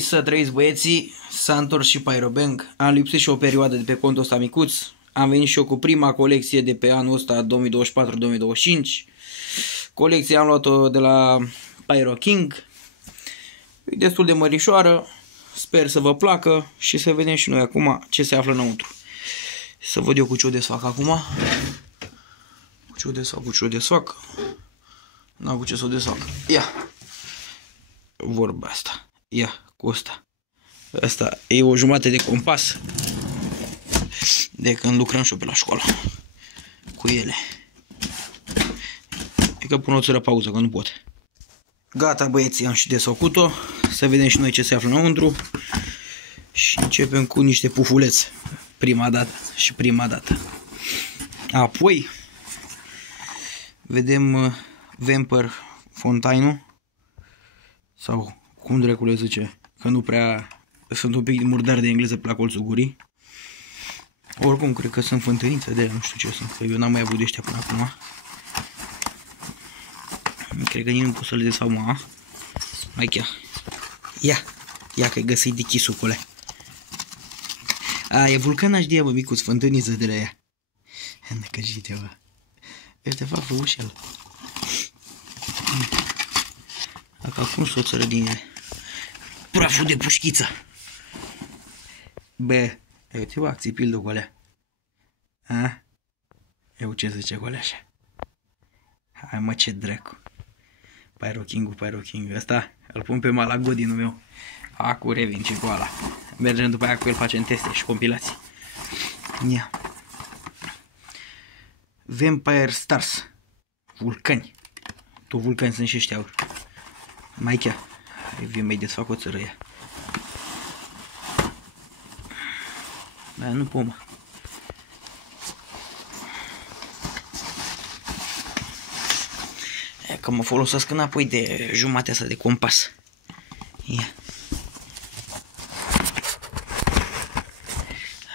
Să trăiți băieții, s-a întors și Pyrobank, am lipsit și o perioadă de pe contul ăsta micuț, am venit și eu cu prima colecție de pe anul ăsta 2024-2025, colecția am luat-o de la Pyro King, e destul de mărișoară, sper să vă placă și să vedem și noi acum ce se află înăuntru. Să văd eu cu ce o desfac acum, cu ce o desfac, n-am cu ce să o desfac, ia, vorba asta. Ia, cu asta. Asta e o jumătate de compas de când lucrăm și eu pe la școală cu ele. E că pun o țără pauză, că nu pot. Gata băieții, am și desfăcut-o. Să vedem și noi ce se află înăuntru. Și începem cu niște pufuleți. Prima dată. Apoi vedem Vampire Fontaine-ul. Sau cum dracule zice, că nu prea sunt un pic murdar de engleză pe la colțul gurii. Oricum, cred că sunt fântânițe de ele, nu știu ce sunt, că eu n-am mai avut de ăștia până acum. Cred că nici nu pot să le desfac, mă, mai chiar. Ia că-i găsit dichisucule. E vulcan HD, bă, micuț, fântâniță de la ea. Năcăjite, bă. Ăștia fac frumușel. Acum s-o țără din ele. Praful de pușchiță. Bă, uite bă, țipildul cu alea. Eu ce zice cu alea așa. Hai mă, ce dracu. Pyro King. Ăsta îl pun pe Malagodinul meu. Acu revin ce cu ala. Mergem după aia cu el, facem teste și compilații. Ia. Vampire Stars. Vulcani. Tu vulcani sunt și ăștia. Mai chiar. Vin mai desfac o țără ea. Dar nu pot, mă. E că mă folosesc înapoi de jumatea asta de compas. Ia.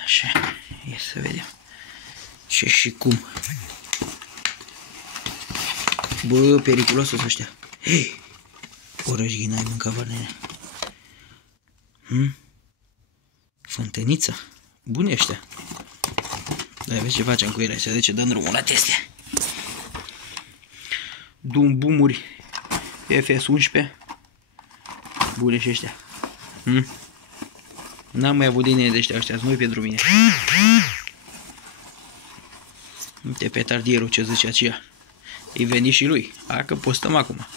Așa. Ia să vedem. Ce și cum. Bă, periculos sunt ăștia. Hei! O răjghină ai mâncat, vărnene. Fântâniță. Bune ăștia. Dar vezi ce facem cu ele astea, de ce dăm drumul la teste. Dumbumuri FS11. Bune și ăștia. N-am mai avut din ele de ăștia, ăștia sunt noi pentru mine. Uite petardierul ce zice aceea. E venit și lui. Hai că postăm acum.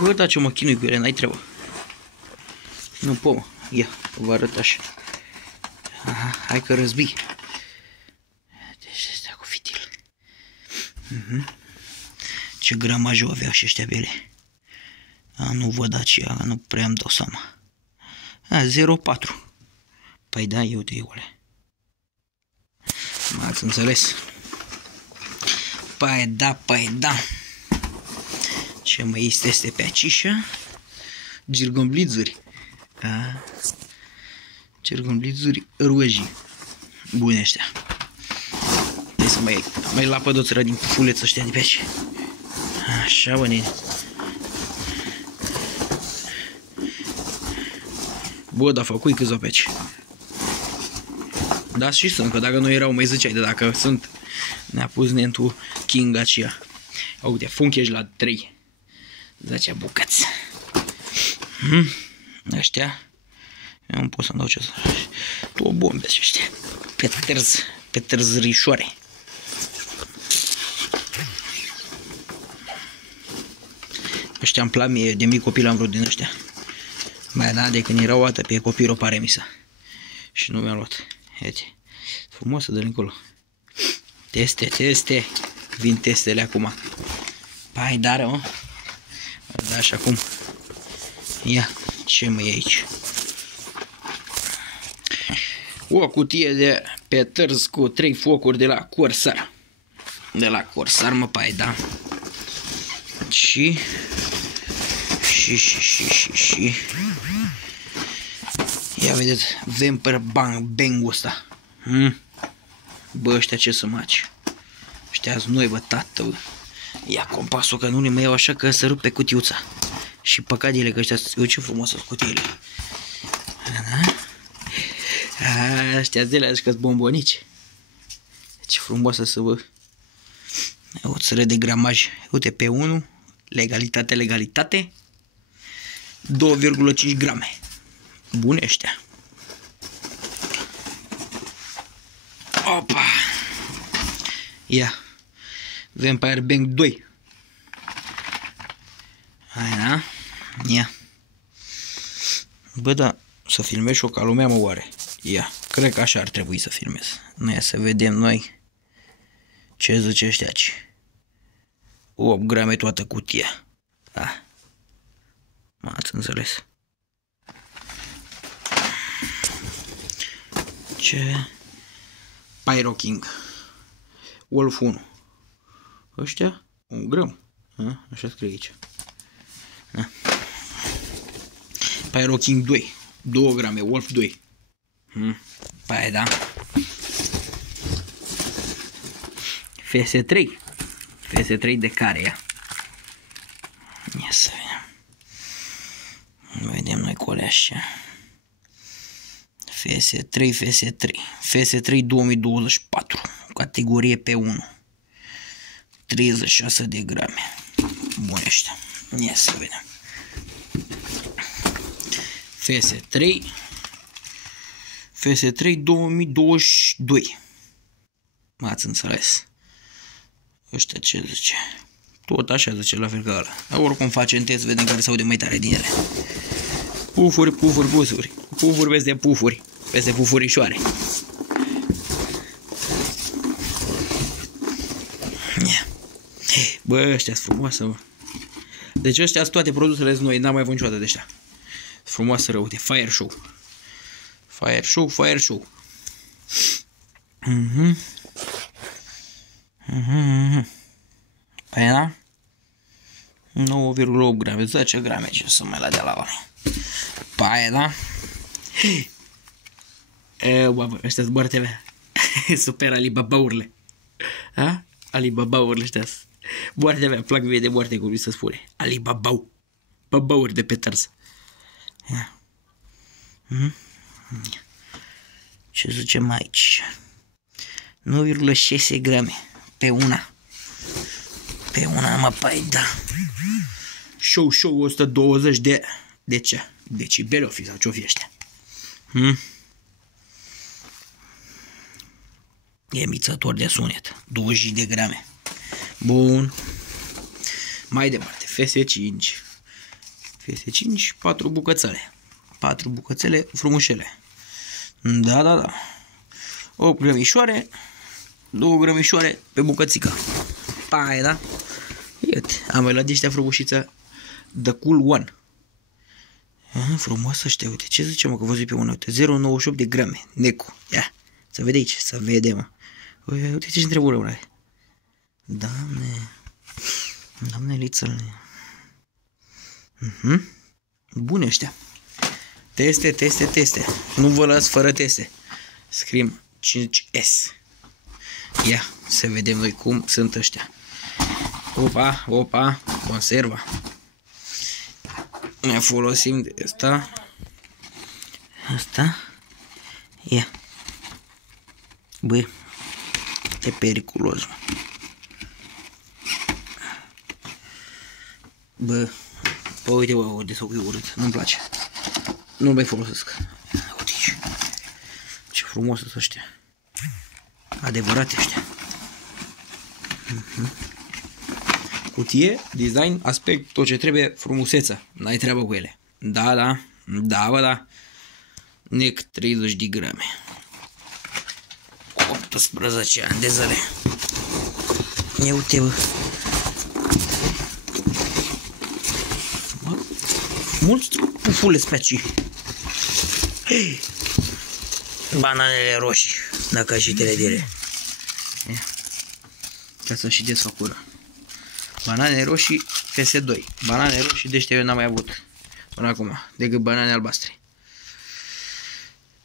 Bă, dar ce mă chinui cu ele, n-ai treabă. Nu pot, mă. Ia, vă arăt așa. Aha, hai că răzbii. Deci astea cu fitil. Ce gramajul avea și ăștia pe ele. Nu văd aceea, nu prea îmi dau seama. 0,4. Păi da, eu de eule. M-ați înțeles? Păi da. Ce mai este pe acișa? Girgomblițuri. Girgomblițuri roșii. Bune ăștia. Trebuie să mai lapăd o țără din pufulețul ăștia de pe aici. Așa, bă, nene. Bă, dar făcui câțiva pe aici. Da, și sunt, că dacă nu erau, mai ziceai de dacă sunt. Ne-a pus nentul King aceea. Uite, funchești la 3. Zacea bucăți. Ăștia. Eu nu pot să-mi dau ce să... Două bombe ăștia. Pe târzrișoare. Ăștia îmi plac mie, de mic copil am vrut din ăștia. Mai da, de când era o dată pe copilul paremisa. Și nu mi-am luat. Uite. Frumos să dă încolo. Teste. Vin testele acum. Hai, dară, mă. Da, și acum. Ia, ce mai e aici? O cutie de pe târz cu 3 focuri de la Corsair. De la Corsair, mă, pai, da. Și ia vedeți, Vampire Bang-ul ăsta. Bă, ăștia ce să maci? Ăștia-s noi, bă, tată, bă. Ia compasul că nu le mai iau așa că să rup pe cutiuța. Și păcatele că ăștia, eu ce frumos sunt cutiile. Da? Ăștia zile așa că-s bombonici. Ce frumoasă să vă... O țără de gramaj. Uite pe 1. Legalitate, legalitate. 2,5 grame. Bune ăștia. Opa! Ia. Vampire Bank 2. Hai, da? Ia. Bă, da, să filmez și-o ca lumea, mă, oare? Ia. Cred că așa ar trebui să filmez. Ia să vedem noi ce zice ăștia aici. 8 grame toată cutia. Da. M-ați înțeles. Ce? Pyro King. Wolf 1. Ăștia? 1 gram. A? Așa scrie aici. Da. Pyro King 2. 2 grame. Wolf 2. Păi da. FS3. FS3 de care ea? Ia să vedem. Vedem noi cu alea așa. FS3, FS3. FS3 2024. Categorie P1. 36 de grame. Bun ăștia. Ia să vedem. FS3. FS3 2022. M-ați înțeles. Ăștia ce zice? Tot așa zice, la fel ca ăla. Dar oricum face în test, vedem care se aude mai tare din ele. Pufuri, pufuri, pufuri. Pufuri peste pufuri. Peste pufurișoare. Bă, ăștia sunt frumoase, bă. Deci ăștia sunt toate produsele noi, n-am mai văzut niciodată de ăștia. Frumoasă rău, uite, Fire Show. Fire Show, Fire Show. Păi da? 9,8 grame, 10 grame, ce să mai la de la oameni. Păi da? Bă, ăștia-s boarte mea. Super Alibaba-urile. Ha? Alibaba-urile ăștia-s. Boartea mea, plac mie de boarte, cum se spune. Alibaba-uri. Babauri de pe tărs. Ce zicem aici? 9,6 grame pe una. Pe una, mă, pai, da. Show 120 de ce? Decibeli o fi sau ce-o fi ăștia? Emițător de sunet. 20 de grame. Bun. Mai departe. FS5. FS5, 4 bucățele. 4 bucățele frumușele. Da. 8 grămișoare. 2 grămișoare pe bucățică. Pai, da? Iată, am mai luat de ăștia frumușiță. The Cool One. Frumoasă ăștia, uite. Ce zice, mă, că vă zic pe una? Uite, 0,98 de grame. Necu. Ia, să vede aici, să vede, mă. Uite ce întrebări are. Doamne, lițăle. Bune ăștia. Teste. Nu vă las fără teste. Scriem 5S. Ia, să vedem noi cum sunt ăștia. Opa, conserva. Ne folosim de asta. Ia. Băi, e periculos, mă. Bă, uite, bă, de sau că e urât, nu-mi place. Nu-l mai folosesc. Uite aici. Ce frumos sunt ăștia. Adevărate ăștia. Cutie, design, aspect, tot ce trebuie, frumuseță. N-ai treabă cu ele. Da. Nec 30 de grame. 18 ani de zile. Ia uite, bă. Mulți pufuleți pe aici. Bananele roșii, dacă și tele de ele. Ca să și desfăcură. Banane roșii FS2. Banane roșii de ăștia eu n-am mai avut până acum, decât banane albastre.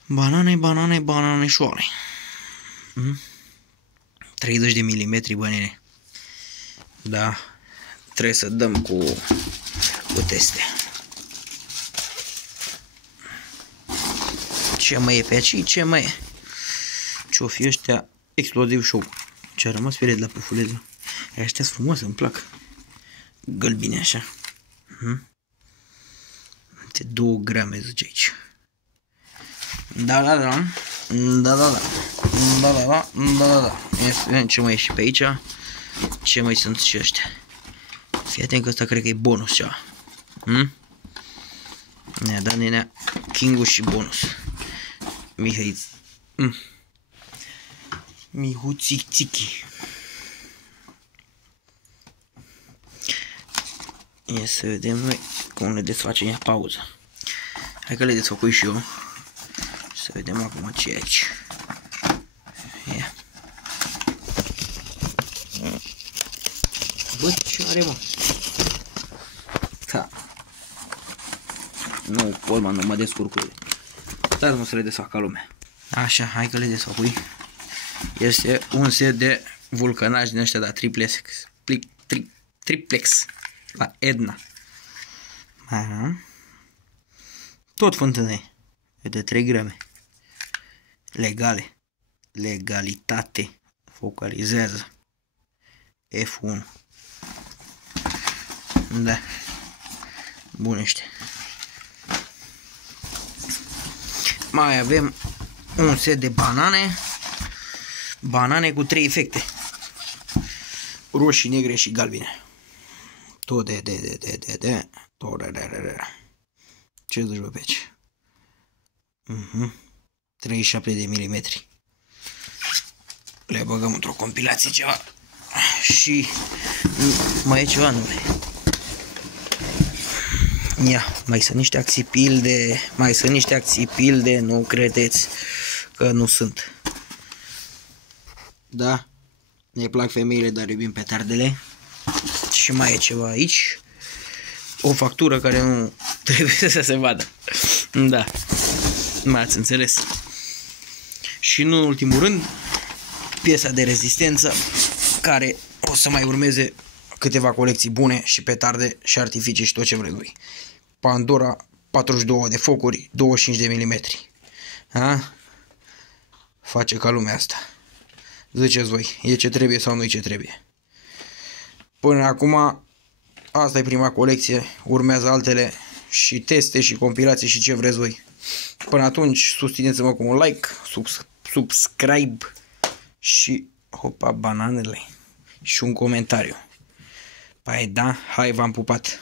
Banane șoare. 30 de milimetri, bă, nene. Da, trebuie să dăm cu teste. Ce mai e pe aici? Ce mai e? Ce-o fi ăștia exploziv show. Ce-a rămas pe ele de la pufuleză. Ăștia sunt frumoase, îmi plac. Gălbine așa. 2 grame zice aici. Da. Ia să vedem ce mai e și pe aici. Ce mai sunt și ăștia. Fii atent că ăsta cred că e bonus ceva. Ne-a dat nenea Kingu și bonus. Mihuțichi. Ia să vedem noi cum le desfacem. Ia pauză. Hai că le desfăcui și eu. Să vedem acum ce e aici. Ia. Bă, ce are, mă? Da. Nu, Polman, nu mă descurc cu ele. Stați, mă, să le desfac ca lumea. Așa, hai că le desfăcui. Este un set de vulcanaj din ăștia, da, triplex la Edna. Aha. Tot fântână e de 3 grame. Legalitate. Focalizează. F1. Da. Bunește. Mai avem un set de banane. Banane cu 3 efecte. Roșii, negre și galbine. Ce duci, bă, pe aici? 37 de milimetri. Le băgăm într-o compilație ceva. Și mai e ceva, nu? Ia, mai sunt niște axipilde, nu credeți că nu sunt. Da, ne plac femeile, dar iubim petardele. Și mai e ceva aici. O factură care nu trebuie să se vadă. Da, m-ați înțeles. Și nu în ultimul rând, piesa de rezistență, care o să mai urmeze câteva colecții bune și petarde și artificii și tot ce vreți voi. Pandora, 42 de focuri, 25 de milimetri. Face ca lumea asta. Ziceți voi, e ce trebuie sau nu e ce trebuie. Până acum, asta e prima colecție, urmează altele și teste și compilații și ce vreți voi. Până atunci, susțineți-mă cu un like, subscribe și hopa bananele și un comentariu. Păi da, hai, v-am pupat.